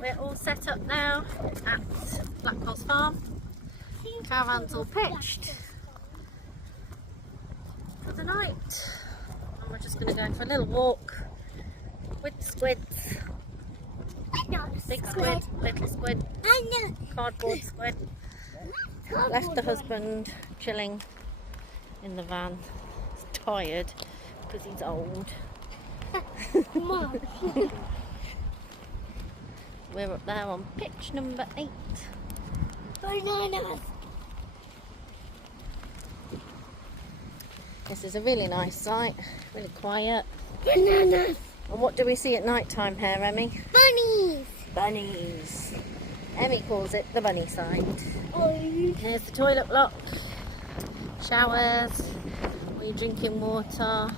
We're all set up now at Black Coals Farm. Caravan's all pitched for the night. And we're just going to go for a little walk with the squids. Big squid, little squid, cardboard squid. Left the husband chilling in the van. He's tired because he's old. We're up there on pitch number 8. Bananas. This is a really nice site, really quiet. Bananas. And what do we see at night time here, Emmy? Bunnies. Bunnies. Emmy calls it the bunny side. Oh. Here's the toilet block, showers, all your drinking water.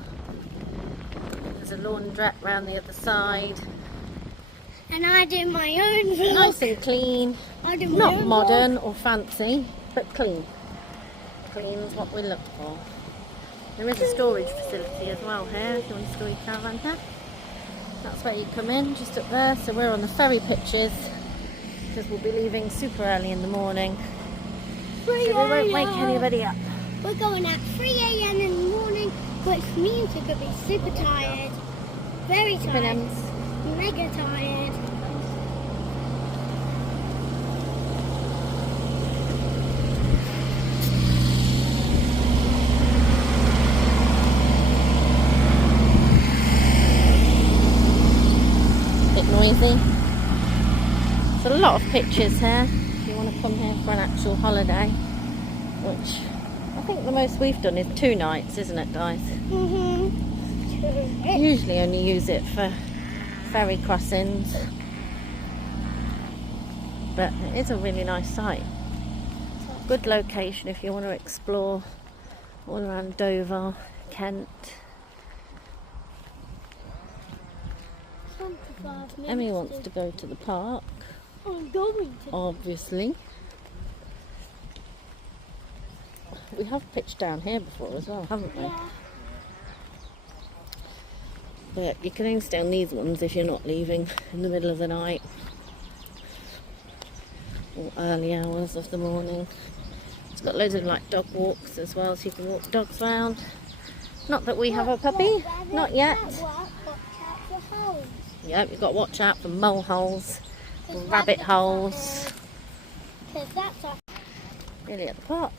There's a laundrette round the other side. And I do my own vlog. Nice and clean. I do my Not own modern or fancy, but clean. Clean is what we look for. There is a storage facility as well here, if you want to store your caravan here. That's where you come in, just up there. So we're on the ferry pitches, because we'll be leaving super early in the morning. So we won't wake anybody up. We're going at 3 a.m. in the morning, which means we're going to be super tired. Very tired. Mega tired. Bit noisy. There's a lot of pictures here if you want to come here for an actual holiday, which I think the most we've done is 2 nights, isn't it, guys? Usually only use it for ferry crossings, but it is a really nice site. Good location if you want to explore all around Dover, Kent. Emmy wants to go to the park. I'm going to. Obviously. We have pitched down here before as well, haven't we? Yeah. But you can only stay on these ones if you're not leaving in the middle of the night or early hours of the morning. It's got loads of like dog walks as well, so you can walk dogs around. Not that we have a puppy, not yet. Yep, you've got to watch out for mole holes, rabbit holes. Really at the park.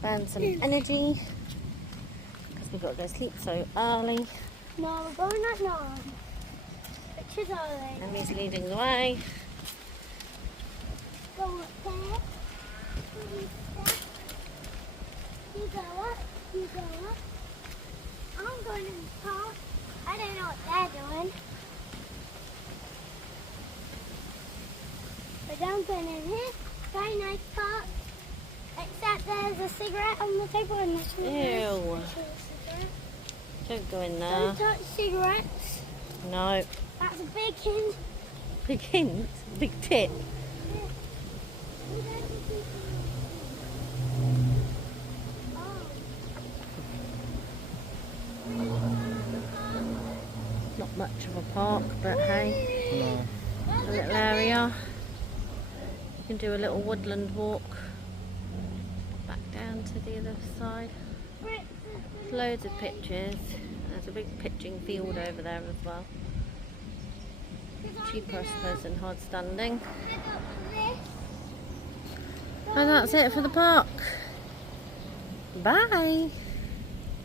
Burn some energy. We've got to go to sleep so early. No, we're going at 9. Which is early. And he's leading the way. Go up there. You go up. You go up. I'm going in the park. I don't know what they're doing. But I'm going in here. Very nice park. Except there's a cigarette on the table and there's Ew. Don't go in there. Don't touch cigarettes. No. That's a big hint. Big hint. Big tip. Not much of a park, but hey, a little area. You can do a little woodland walk back down to the other side. Loads of pitches. There's a big pitching field over there as well. Cheaper, I suppose, than hard standing. And that's it for the park. Bye.